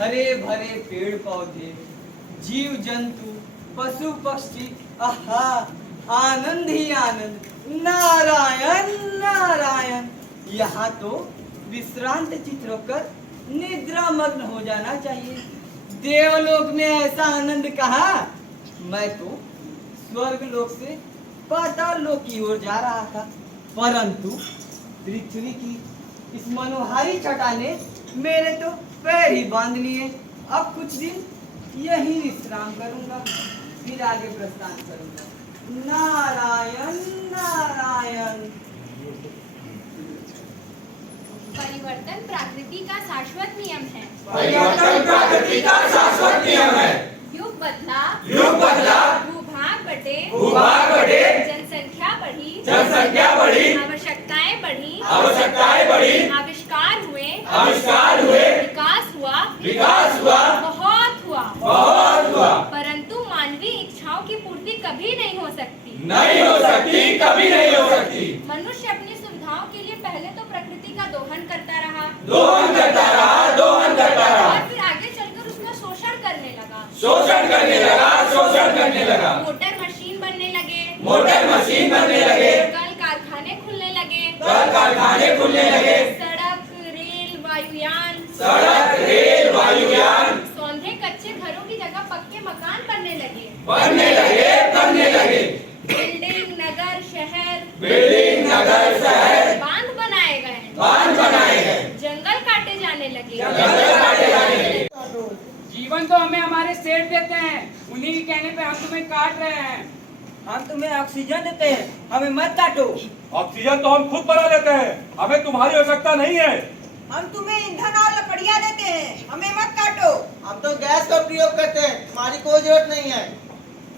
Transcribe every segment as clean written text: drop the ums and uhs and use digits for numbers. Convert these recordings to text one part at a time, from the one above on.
हरे भरे पेड़ पौधे, जीव जंतु, पशु पक्षी, आहा आनंद ही आनंद। नारायण नारायण। यहाँ तो विश्रांत चित्त होकर निद्रा मग्न हो जाना चाहिए। देवलोक में ऐसा आनंद कहाँ। मैं तो स्वर्ग लोक से पाताल लोक की ओर जा रहा था, परंतु पृथ्वी की इस मनोहारी छटा ने मेरे तो पैर ही बांध लिए। अब कुछ दिन यही विश्राम करूंगा, फिर आगे प्रस्थान करूंगा। नारायण नारायण। परिवर्तन प्रकृति का शाश्वत नियम है। परिवर्तन प्रकृति का शाश्वत नियम है। युग बदला, युग बदला, भूभाग बटे, भूभाग बढ़े, जनसंख्या बढ़ी, जनसंख्या बढ़ी, आवश्यकताएं बढ़ी, आवश्यकताएं बढ़ी, आविष्कार हुए, आविष्कार हुए, विकास हुआ, विकास हुआ, बहुत हुआ, बहुत हुआ, परंतु मानवीय इच्छाओं की पूर्ति कभी नहीं हो सकती। नहीं हो सकती, कभी नहीं हो सकती। मनुष्य अपनी सुविधाओं के लिए पहले तो प्रकृति का दोहन करता रहा, दोहन करता रहा, दोहन करता रहा, और फिर आगे चलकर उसका शोषण करने लगा, शोषण करने लगा, शोषण करने लगा, मोटर मशीन बनने लगे, मोटर मशीन बनने लगे, कल कारखाने खुलने लगे, कल कारखाने खुलने लगे, सड़क, रेल, वायुयान, सड़क, रेल, वायुयान, सौंधे कच्चे घरों की जगह पक्के मकान बनने लगे, बनने लगे, बनने लगे, बिल्डिंग, नगर, शहर, बिल्डिंग, नगर, शहर, बांध बनाए गए, बांध बनाए गए, जंगल काटे जाने लगे, जंगल काटे जाने लगे। जीवन तो हमें हमारे सेठ देते हैं, उन्हीं के कहने पे हम तुम्हें काट रहे हैं। हम तुम्हें ऑक्सीजन देते हैं, हमें मत काटो। ऑक्सीजन तो हम खुद बना लेते हैं, हमें तुम्हारी आवश्यकता नहीं है। हम तुम्हें ईंधन और लकड़ियाँ देते हैं, हमें मत काटो। हम तो गैस का प्रयोग करते हैं, तुम्हारी कोई जरूरत नहीं है।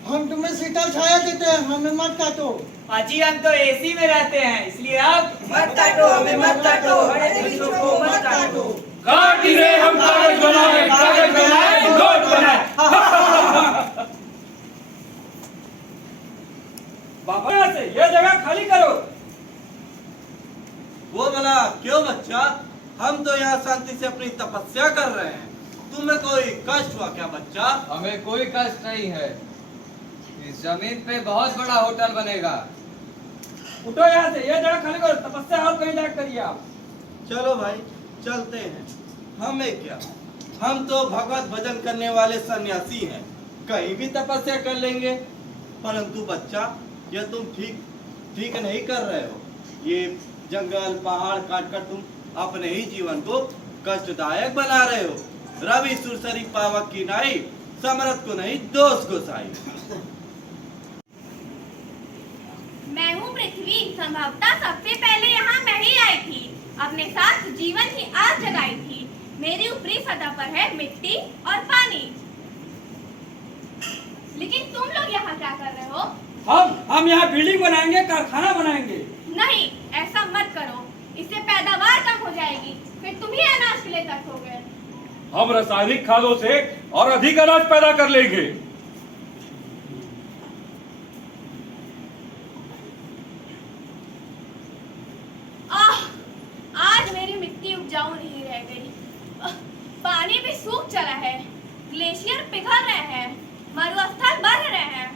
हम तुम्हें शीतल छाया देते हैं, हमें मत काटो। अजी हम तो एसी में रहते हैं, इसलिए अब मत काटो, हमें मत काटो, बड़े वृक्षों को मत काटो। काट ही रहे, हम कागज बनाए, कागज बनाए, नोट बनाए। बाबा यहाँ से यह जगह खाली करो। वो बोला, क्यों बच्चा, हम तो यहाँ शांति से अपनी तपस्या कर रहे हैं, तुम्हें कोई कष्ट हुआ क्या बच्चा? हमें कोई कष्ट नहीं है। इस जमीन पे बहुत बड़ा होटल बनेगा। उठो यहाँ से, यह जगह खाली करो, तपस्या और कहीं जाकर करिए आप। चलो भाई चलते हैं, हमें क्या, हम तो भगवत भजन करने वाले सन्यासी हैं, कहीं भी तपस्या कर लेंगे। परंतु बच्चा, यह तुम ठीक नहीं कर रहे हो। ये जंगल पहाड़ काट कर तुम अपने ही जीवन को कष्टदायक बना रहे हो। रवि सुरसरी पावक की नाई, समरथ को नहीं दोष गोसाई। मैं हूँ पृथ्वी, संभवतः सबसे पहले यहाँ मैं ही आई थी, अपने साथ जीवन की आग जगाई थी। मेरी ऊपरी सतह पर है मिट्टी और पानी, लेकिन तुम लोग यहाँ क्या कर रहे हो? हम यहाँ बिल्डिंग बनाएंगे, कारखाना बनाएंगे। नहीं, ऐसा मत करो, इससे पैदावार कम हो जाएगी, फिर तुम ही अनाज के लिए तड़पोगे। हम रासायनिक खादों से और अधिक अनाज पैदा कर लेंगे। आज मेरी मिट्टी उपजाऊ नहीं रह गई, पानी भी सूख चला है, ग्लेशियर पिघल रहे हैं, मरुस्थल बढ़ रहे हैं।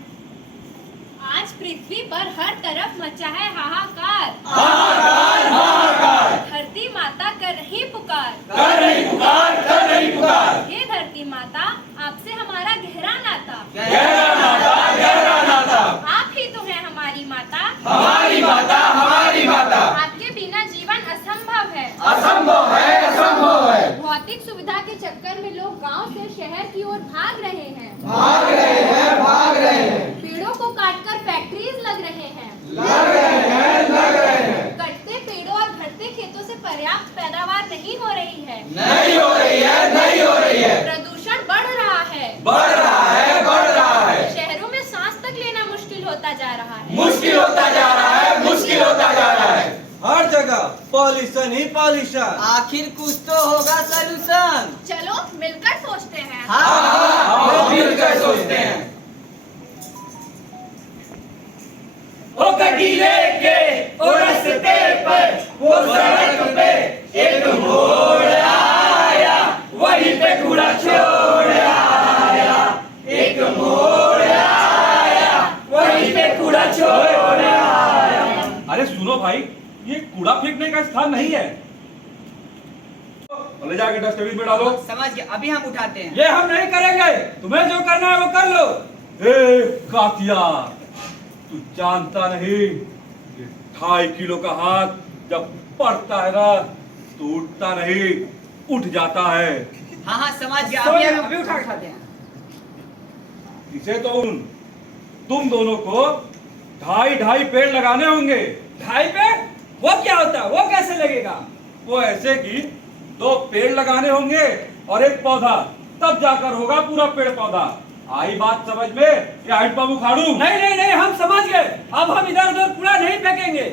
आज पृथ्वी पर हर तरफ मचा है हाहाकार, हाहाकार, हाहाकार, धरती माता कर रही पुकार, कर रही पुकार, कर रही पुकार। हे धरती माता, आपसे हमारा गहरा नाता, गहरा नाता, गहरा नाता। आप ही तो हैं हमारी माता, हमारी माता, हमारी माता। आपके बिना जीवन असंभव है, असंभव है, असंभव है। भौतिक सुविधा के चक्कर में लोग गांव से शहर की ओर भाग रहे हैं, भाग रहे हैं, भाग रहे हैं। पेड़ों को काटकर फैक्ट्रीज लग रहे हैं, लग रहे हैं, लग रहे हैं। कटते पेड़ों और घटते खेतों से पर्याप्त पैदावार नहीं हो रही है, नहीं हो रही है, नहीं हो रही है। प्रदूषण बढ़ रहा है, बढ़ रहा है, बढ़ रहा है। शहरों में सांस तक लेना मुश्किल होता जा रहा है, मुश्किल होता जा रहा है, मुश्किल होता जा रहा है। हर जगह पॉल्यूशन ही पॉल्यूशन। आखिर कुछ तो होगा सलूशन। चलो मिलकर सोचते हैं। हम मिलकर सोचते हैं। ओ कटीले के ओ रास्ते पर, वो सड़क पे एक मोड़ आया, वहीं पे कूड़ा फेंकने का स्थान नहीं है। ले जाके डस्टबिन में डालो। समझ गए, अभी हम उठाते हैं। ये हम नहीं करेंगे, तुम्हें जो करना है वो कर लो। ए कातिया, तू जानता नहीं, ये 2.5 किलो का हाथ जब पड़ता है ना तो उठता नहीं, उठ जाता है। हाँ हाँ समझ गया, अभी उठाते हैं। इसे तो तुम दोनों को 2.5 पेड़ लगाने होंगे। 2.5 पेड़? वो क्या होता है? वो कैसे लगेगा? वो ऐसे कि 2 पेड़ लगाने होंगे और 1 पौधा, तब जाकर होगा पूरा पेड़ पौधा। आई बात समझ में या हैंडपंप उखाड़ू? नहीं नहीं नहीं, हम समझ गए। अब हम इधर उधर कूड़ा नहीं फेंकेंगे।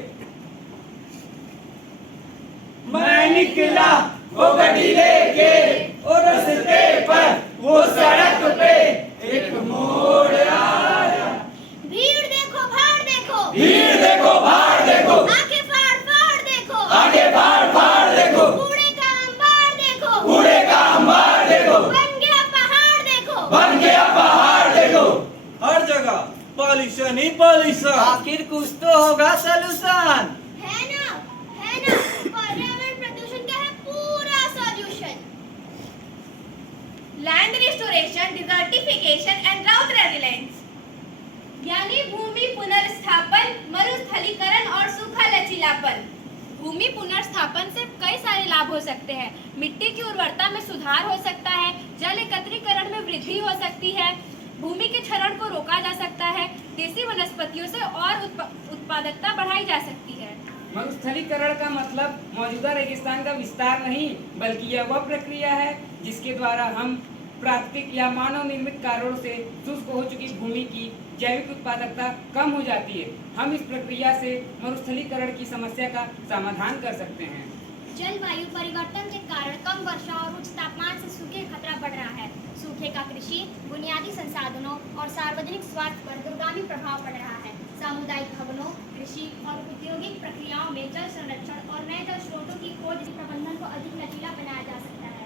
मैं निकला वो गड्डी लेके और रास्ते पर वो सड़क पे एक मोड़ आया। भीड़ देखो, भाड़ देखो, भीड़ देखो, भाड़ देखो, आगे फाड़ देखो, आगे फाड़ देखो, कूड़े का अंबार देखो, कूड़े का अंबार देखो, बन गया पहाड़ देखो, बन गया पहाड़ देखो। हर जगह पॉल्यूशन ही पॉल्यूशन। आखिर कुछ तो होगा सलूशन। है ना? पर्यावरण प्रदूषण का है पूरा solution. Land restoration, desertification and drought resilience, यानी भूमि पुनर्स्थापन, मरुस्थलीकरण और सूखा लचीलापन। भूमि पुनर्स्थापन से कई सारे लाभ हो सकते हैं। मिट्टी की उर्वरता में सुधार हो सकता है, जल एकत्रीकरण में वृद्धि हो सकती है, भूमि के क्षरण को रोका जा सकता है, देसी वनस्पतियों से और उत्पादकता बढ़ाई जा सकती है। मरुस्थलीकरण का मतलब मौजूदा रेगिस्तान का विस्तार नहीं, बल्कि यह वह प्रक्रिया है जिसके द्वारा हम प्राकृतिक या मानव निर्मित कारणों से शुष्क हो चुकी भूमि की जैविक उत्पादकता कम हो जाती है। हम इस प्रक्रिया से मरुस्थलीकरण की समस्या का समाधान कर सकते हैं। जलवायु परिवर्तन के कारण कम वर्षा और उच्च तापमान से सूखे खतरा बढ़ रहा है। सूखे का कृषि, बुनियादी संसाधनों और सार्वजनिक स्वास्थ्य पर दूरगामी प्रभाव पड़ रहा है। सामुदायिक भवनों, कृषि और औद्योगिक प्रक्रियाओं में जल संरक्षण और नए जल स्रोतों की खोज प्रबंधन को अधिक लचीला बनाया जा सकता है।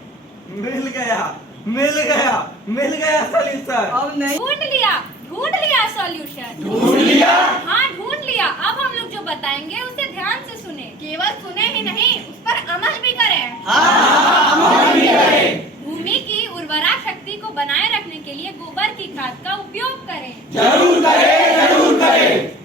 मिल गया, मिल गया, मिल गया सॉल्यूशन। अब नहीं, ढूंढ लिया सॉल्यूशन। ढूंढ लिया? हाँ ढूंढ लिया। अब हम लोग जो बताएंगे उसे ध्यान से सुने, केवल सुने ही नहीं, उस पर अमल भी करें। अमल भी करें। भूमि की उर्वरा शक्ति को बनाए रखने के लिए गोबर की खाद का उपयोग करें। जरूर करें, जरूर करें।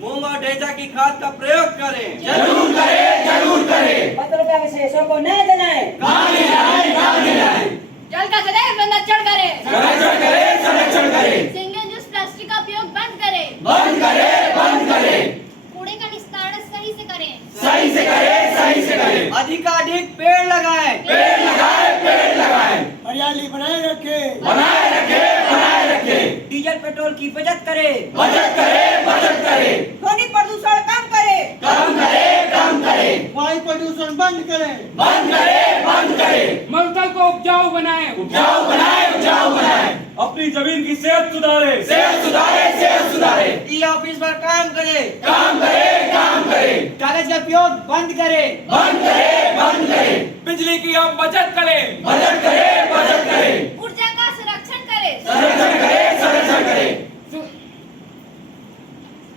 मूंग और ढेंचा की खाद का प्रयोग करें। जरूर करें, जरूर करें। पत्रों के अवशेषों को न जलाएं। कहाँ ले जाएं, कहाँ ले जाएं? जल का सदैव संरक्षण करें। संरक्षण करें, संरक्षण करें। सिंगल यूज प्लास्टिक का उपयोग बंद करें। बंद करें, बंद करें। कूड़े का निस्तारण सही से करें। सही से करें, सही से करें। अधिकाधिक पेड़ लगाएं। पेड़ लगाएं, पेड़ लगाएं। हरियाली बनाए रखें। बनाए रखें, बनाए रखें। डीजल पेट्रोल की बचत करें। बचत करें, बचत करें। ध्वनि प्रदूषण कम करें। कम करें, कम करें। वायु प्रदूषण बंद करें। बंद करें, बंद करें। मरुस्थल को उपजाऊ बनाएं। उपजाऊ बनाएं, उपजाऊ बनाएं। अपनी जमीन की सेहत सुधारे। सेहत सुधारे, सेहत सुधारे। ई ऑफिस पर काम करें। काम करें, काम करें। कागज का उपयोग बंद करें। बंद करें, बंद करें। बिजली की हम बचत करें। बचत करें, बचत करें। ऊर्जा का संरक्षण करें। संरक्षण करें, संरक्षण करें।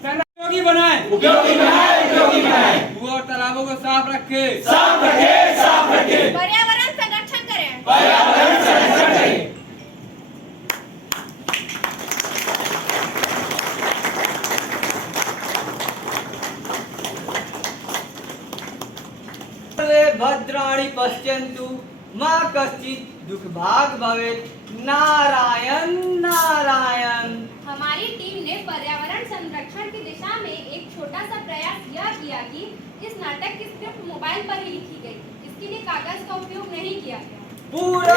उपयोगी बनाएं। उपयोगी बनाएं, उपयोगी बनाएं। कुआं और तालाबों को साफ रखें। साफ रखें, साफ रखें। पर्यावरण संरक्षण करें। पर्यावरण संरक्षण करें। सर्वे भद्राणि पश्यन्तु मा कश्चित् दुःखभाग् भवेत्। नारायण नारायण। हमारी टीम ने पर्यावरण संरक्षण की दिशा में एक छोटा सा प्रयास यह किया कि इस नाटक की स्क्रिप्ट मोबाइल पर ही लिखी गई। इसके लिए कागज का उपयोग नहीं किया गया। पूरा